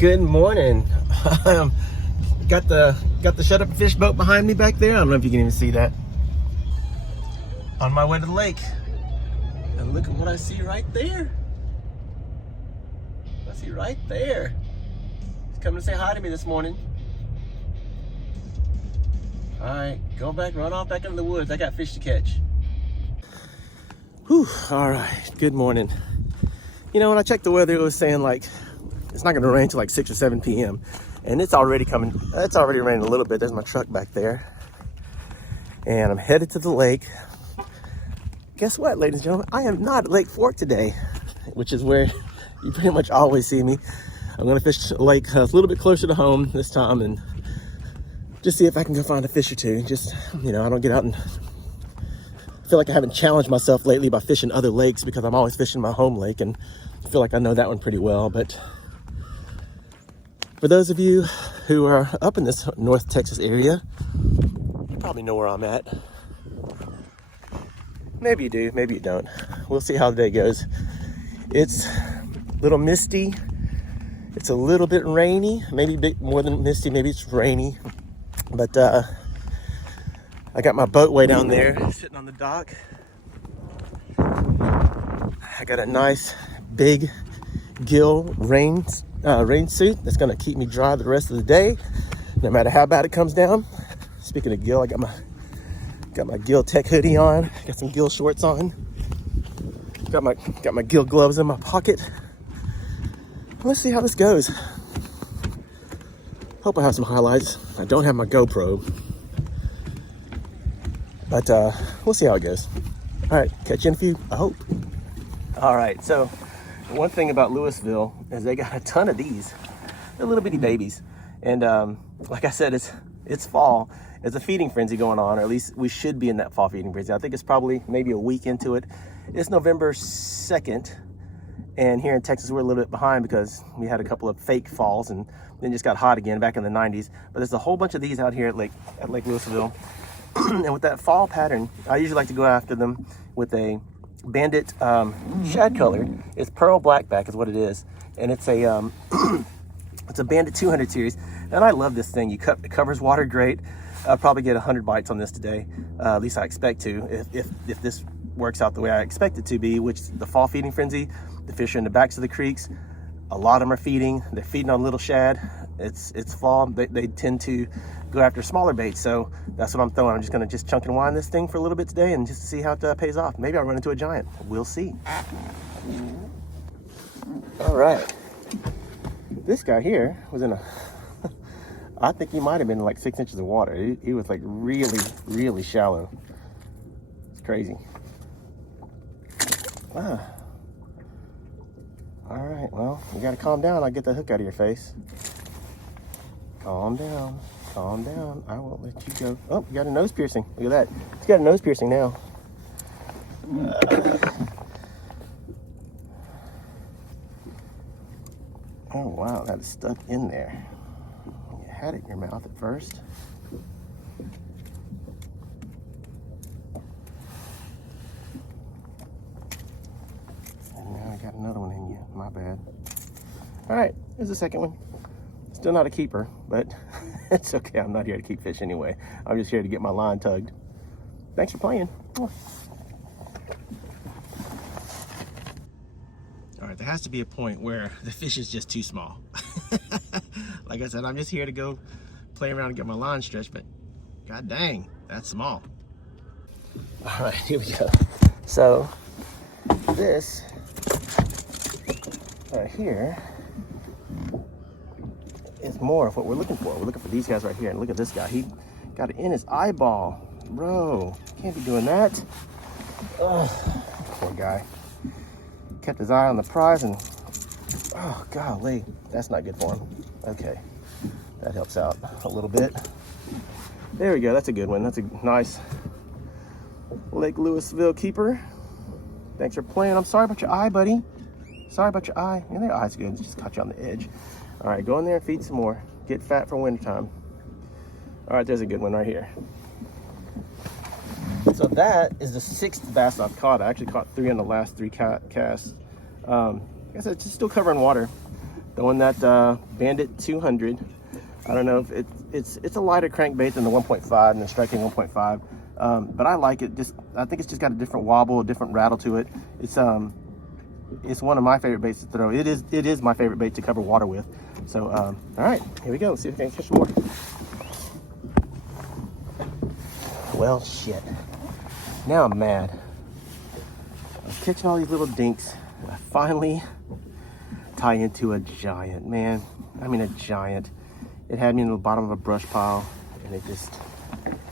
Good morning. Got the shut up fish boat behind me back there. I don't know if you can even see that. On my way to the lake. And look at what I see right there. I see right there. He's coming to say hi to me this morning. All right, go back, run off back into the woods. I got fish to catch. Whew, all right, good morning. You know, when I checked the weather, it was saying like, it's not gonna rain till like 6 or 7 p.m. And it's already coming, it's already raining a little bit. There's my truck back there. And I'm headed to the lake. Guess what, ladies and gentlemen? I am not at Lake Fork today, which is where you pretty much always see me. I'm gonna fish a lake a little bit closer to home this time and just see if I can go find a fish or two. Just, you know, I don't get out and feel like I haven't challenged myself lately by fishing other lakes because I'm always fishing my home lake and I feel like I know that one pretty well. But for those of you who are up in this North Texas area, you probably know where I'm at. Maybe you do, maybe you don't. We'll see how the day goes. It's a little misty. It's a little bit rainy, maybe a bit more than misty, maybe it's rainy. But I got my boat way down there, sitting on the dock. I got a nice big gill rain suit that's gonna keep me dry the rest of the day, no matter how bad it comes down. Speaking of gill, I got my gill tech hoodie on, got some gill shorts on, got my gill gloves in my pocket. Let's see how this goes. Hope I have some highlights. I don't have my GoPro, but we'll see how it goes. All right, catch you in a few, I hope. All right, so one thing about Lewisville is they got a ton of these. They're little bitty babies. And like I said, it's fall. There's a feeding frenzy going on, or at least we should be in that fall feeding frenzy. I think it's probably maybe a week into it. It's November 2nd. And here in Texas, we're a little bit behind because we had a couple of fake falls and then just got hot again back in the 90s. But there's a whole bunch of these out here at Lake Lewisville. And with that fall pattern, I usually like to go after them with a bandit shad color. It's pearl blackback is what it is. And it's a it's a bandit 200 series. And I love this thing. It covers water great. I'll probably get 100 bites on this today. At least I expect to, if this works out the way I expect it to be, which is the fall feeding frenzy. The fish are in the backs of the creeks. A lot of them are feeding. They're feeding on little shad. It's fall. They tend to go after smaller baits. So that's what I'm throwing. I'm just gonna chunk and wind this thing for a little bit today and just see how it pays off. Maybe I'll run into a giant. We'll see. All right. This guy here was in a, I think he might have been in like 6 inches of water. He was like really, really shallow. It's crazy. Ah. All right, well, you gotta calm down. I'll get the hook out of your face. Calm down, calm down. I won't let you go. Oh, you got a nose piercing. Look at that. He's got a nose piercing now. Oh, wow, that is stuck in there. You had it in your mouth at first. I got another one in you, my bad. All right, here's the second one. Still not a keeper, but it's okay. I'm not here to keep fish anyway. I'm just here to get my line tugged. Thanks for playing. All right, there has to be a point where the fish is just too small. Like I said, I'm just here to go play around and get my line stretched, but god dang, that's small. All right, here we go. So this right here is more of what we're looking for. We're looking for these guys right here. And look at this guy. He got it in his eyeball. Bro, can't be doing that. Ugh, poor guy. Kept his eye on the prize and, oh, golly. That's not good for him. Okay, that helps out a little bit. There we go. That's a good one. That's a nice Lake Lewisville keeper. Thanks for playing. I'm sorry about your eye, buddy. Sorry about your eye. Yeah, their eye's good. It just caught you on the edge. All right, go in there and feed some more. Get fat for wintertime. All right, there's a good one right here. So that is the 6th bass I've caught. I actually caught 3 on the last 3 casts. Like I said, it's just still covering water. Throwing that Bandit 200. I don't know if it's a lighter crankbait than the 1.5 and the striking 1.5, but I like it. I think it's just got a different wobble, a different rattle to it. It's one of my favorite baits to throw. It is my favorite bait to cover water with. So all right, here we go. Let's see if we can catch some more. Well, shit. Now I'm mad. I was catching all these little dinks. I finally tie into a giant, man. I mean a giant. It had me in the bottom of a brush pile, and it just,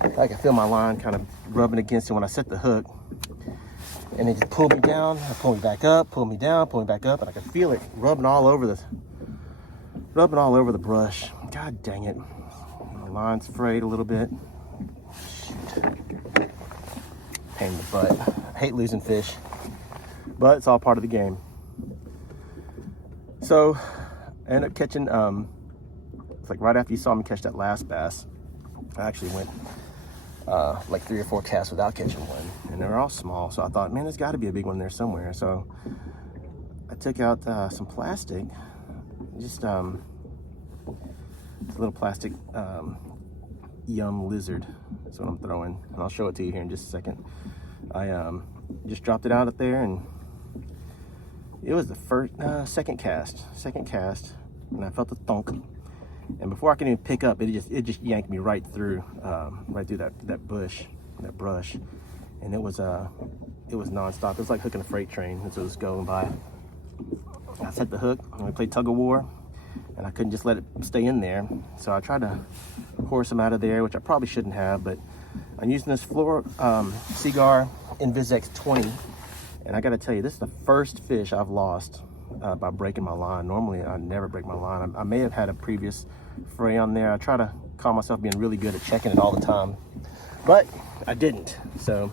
I could feel my line kind of rubbing against it when I set the hook. And it just pulled me down, pulled me back up, pulled me down, pulled me back up, and I could feel it rubbing all over the brush. God dang it. My line's frayed a little bit. Shoot. Pain in the butt. I hate losing fish, but it's all part of the game. So I ended up catching, it's like right after you saw me catch that last bass, I actually went like 3 or 4 casts without catching one, and they were all small. So I thought, man, there's got to be a big one there somewhere. So I took out some plastic, just a little plastic Yum lizard. That's what I'm throwing, and I'll show it to you here in just a second. I just dropped it out there, and it was the second cast, and I felt the thunk. And before I can even pick up, it just yanked me right through that brush, and it was nonstop. It was like hooking a freight train as it was going by. I set the hook, and we played tug of war, and I couldn't just let it stay in there. So I tried to horse him out of there, which I probably shouldn't have, but I'm using this Seagar Invisex 20, and I got to tell you, this is the first fish I've lost by breaking my line. Normally I never break my line. I may have had a previous fray on there. I try to call myself being really good at checking it all the time, but I didn't. So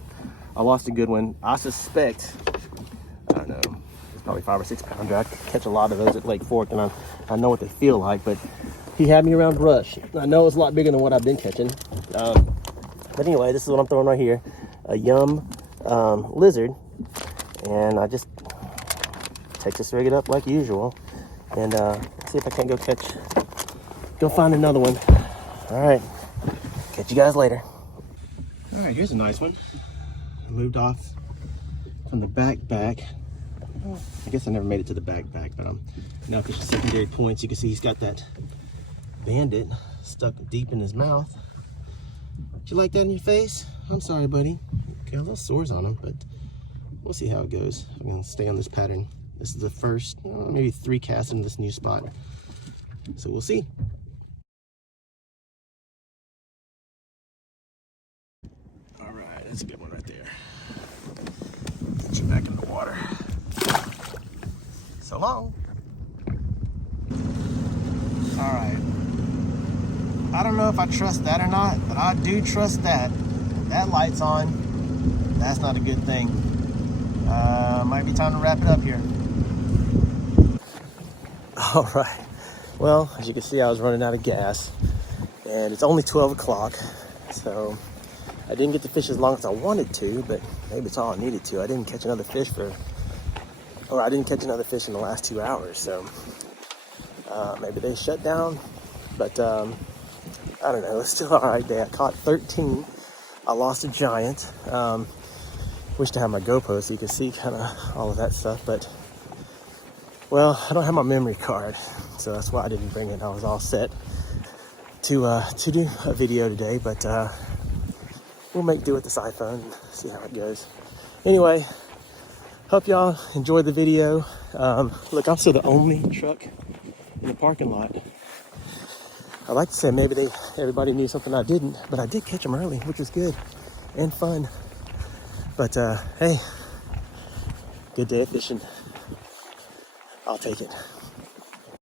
I lost a good one. I suspect, I don't know, it's probably 5 or 6 pounder. I catch a lot of those at Lake Fork, and I know what they feel like, but he had me around brush. I know it's a lot bigger than what I've been catching. But anyway, this is what I'm throwing right here, a Yum lizard, and I just Texas rig it up like usual, and see if I can't go find another one. All right, catch you guys later. All right, here's a nice one. Moved off from the back. I guess I never made it to the back, but I'm now fishing secondary points. You can see he's got that Bandit stuck deep in his mouth. Did you like that in your face? I'm sorry, buddy. Got a little sores on him, but we'll see how it goes. I'm gonna stay on this pattern. This is the first, maybe 3 casts in this new spot. So we'll see. All right, that's a good one right there. Get you back in the water. So long. All right. I don't know if I trust that or not, but I do trust that. That light's on. That's not a good thing. Might be time to wrap it up here. All right. Well, as you can see, I was running out of gas, and it's only 12 o'clock. So I didn't get to fish as long as I wanted to, but maybe it's all I needed to. I didn't catch another fish in the last 2 hours. So maybe they shut down, but I don't know. It's still all right day. I caught 13. I lost a giant. Wish to have my GoPro so you can see kind of all of that stuff, but well, I don't have my memory card, so that's why I didn't bring it. I was all set to do a video today, but we'll make do with this iPhone and see how it goes. Anyway, hope y'all enjoyed the video. Look, I'm still the only truck in the parking lot. I like to say maybe everybody knew something I didn't, but I did catch them early, which was good and fun. But hey, good day of fishing. I'll take it.